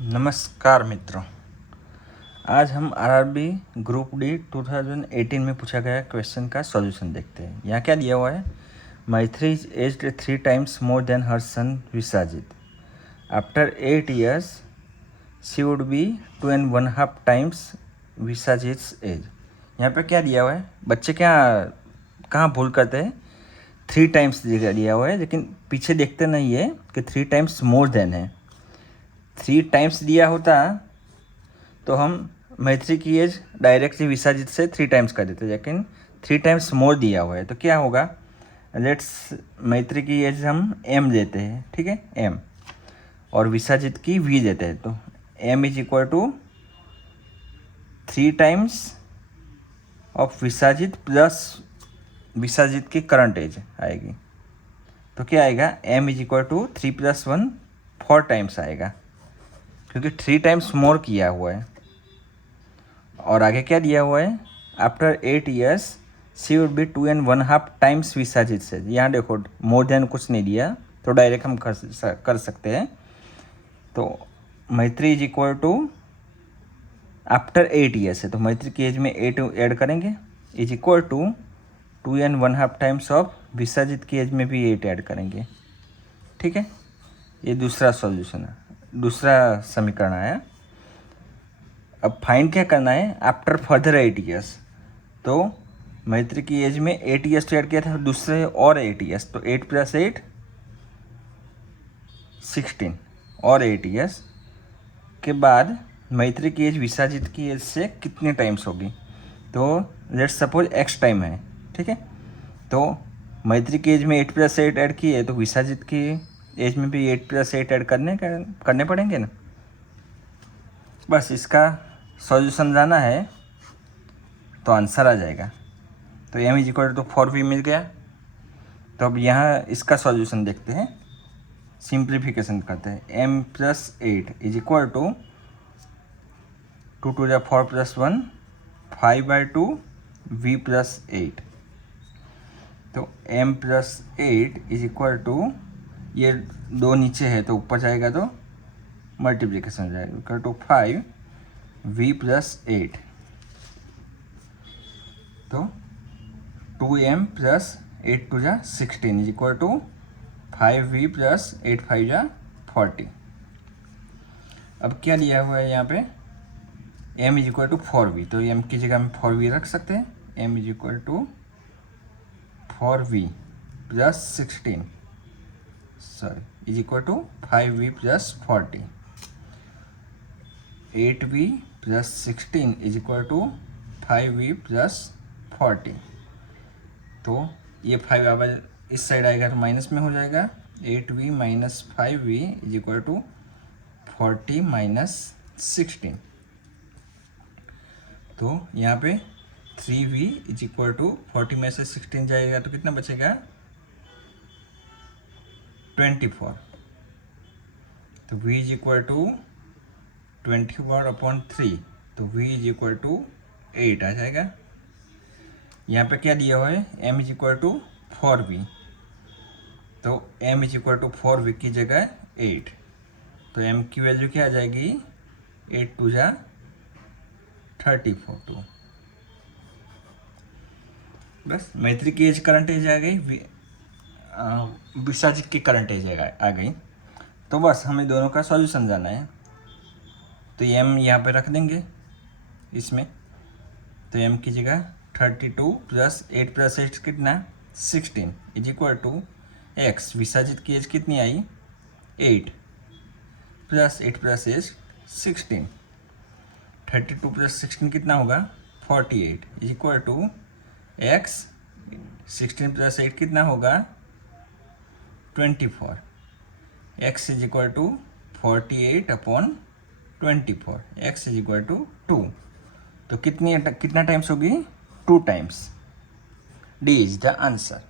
नमस्कार मित्रों, आज हम आरआरबी ग्रुप डी 2018 में पूछा गया क्वेश्चन का सॉल्यूशन देखते हैं। यहाँ क्या दिया हुआ है, Maithili is aged 3 times more than her son Visajit. After 8 years she would be 2.5 times Visajit's age. यहाँ पे क्या दिया हुआ है, बच्चे क्या कहाँ भूल करते हैं, 3 times दिया हुआ है, लेकिन पीछे देखते नहीं है कि 3 times मोर देन है। 3 times दिया होता तो हम मैथिली की एज डायरेक्टली विसाजित से 3 times कर देते, लेकिन 3 times मोर दिया हुआ है तो क्या होगा, लेट्स मैथिली की एज हम m देते हैं, ठीक है, m, और विसाजित की v देते हैं, तो m is equal to 3 times of Visajit plus Visajit की करंट एज आएगी। तो क्या आएगा, m is equal to 3 + 1 4 times आएगा, क्योंकि 3 times मोर किया हुआ है। और आगे क्या दिया हुआ है, after 8 years she would be 2.5 times विसाजित से। यहाँ देखो मोर देन कुछ नहीं दिया, तो डायरेक्ट हम कर सकते हैं। तो Maithili is equal to after 8 years है, तो मैथिली की एज में 8 ऐड करेंगे, is equal to 2.5 times of Visajit की एज में भी 8 ऐड करेंगे, ठीक है। ये दूसरा सॉल्यूशन है, दूसरा समीकरण आया। अब फाइंड क्या करना है, आफ्टर फर्दर 8 years। तो मैथिली की एज में 8 years ऐड किया था, दूसरे और 8 years, तो 8 + 8 16 और 8 years के बाद मैथिली की एज विसाजित की एज से कितने टाइम्स होगी। तो लेट्स सपोज x टाइम है, ठीक है। तो मैथिली की एज में 8 + 8 ऐड किए, तो विसाजित की एज में भी 8 + 8 ऐड करने पड़ेंगे ना। बस इसका सॉल्यूशन जाना है तो आंसर आ जाएगा। तो m is equal to 4v मिल गया। तो अब यहाँ इसका सॉल्यूशन देखते हैं, सिंप्लीफिकेशन करते हैं। m + 8 is equal to 2 × 4 + 1 5/2 v + 8। तो m + 8 इज इक्वल टू, ये 2 नीचे है तो ऊपर जाएगा तो मल्टीप्लिकेशन हो जाएगा, इक्वल टू 5v + 8। तो 2m + 8 2 = 16 is equal to 5v + 8 5 = 40। अब क्या दिया हुआ है यहाँ पे, m is equal to 4v, तो m की जगह में 4v रख सकते हैं। m is equal to 4v + 16 is equal to 5v + 40। 8v + 16 is equal to 5v + 40। तो ये 5 अब इस साइड आएगा तो माइनस में हो जाएगा, 8v - 5v is equal to 40 - 16। तो यहाँ पे 3v इज इक्वल टू 40 में से 16 जाएगा तो कितना बचेगा, 24। तो v इज इक्वल टू 24/3, तो v इज इक्वल टू 8 आ जाएगा। यहाँ पे क्या दिया हुआ है, m is equal to 4v, तो m is equal to 4v की जगह 8, तो m की वैल्यू क्या आ जाएगी, 8 2 = 34। बस मैथिली की एज करंट एज आ गई, विसाजित की करंट एज आ गई। तो बस हमें दोनों का सॉल्यूशन जाना है। तो m यहाँ पे रख देंगे इसमें, तो m की जगह 32 + 8 + 8 कितना, 16 इज इक्वल टू x, विसाजित की एज कितनी आई, 8 + 8 + 8 16। 32 + 16 कितना होगा, 48 इज इक्वल टू x, 16 + 8 कितना होगा, 24। x is equal to 48/24, x is equal to 2। तो कितना टाइम्स होगी, 2 times। D is the answer.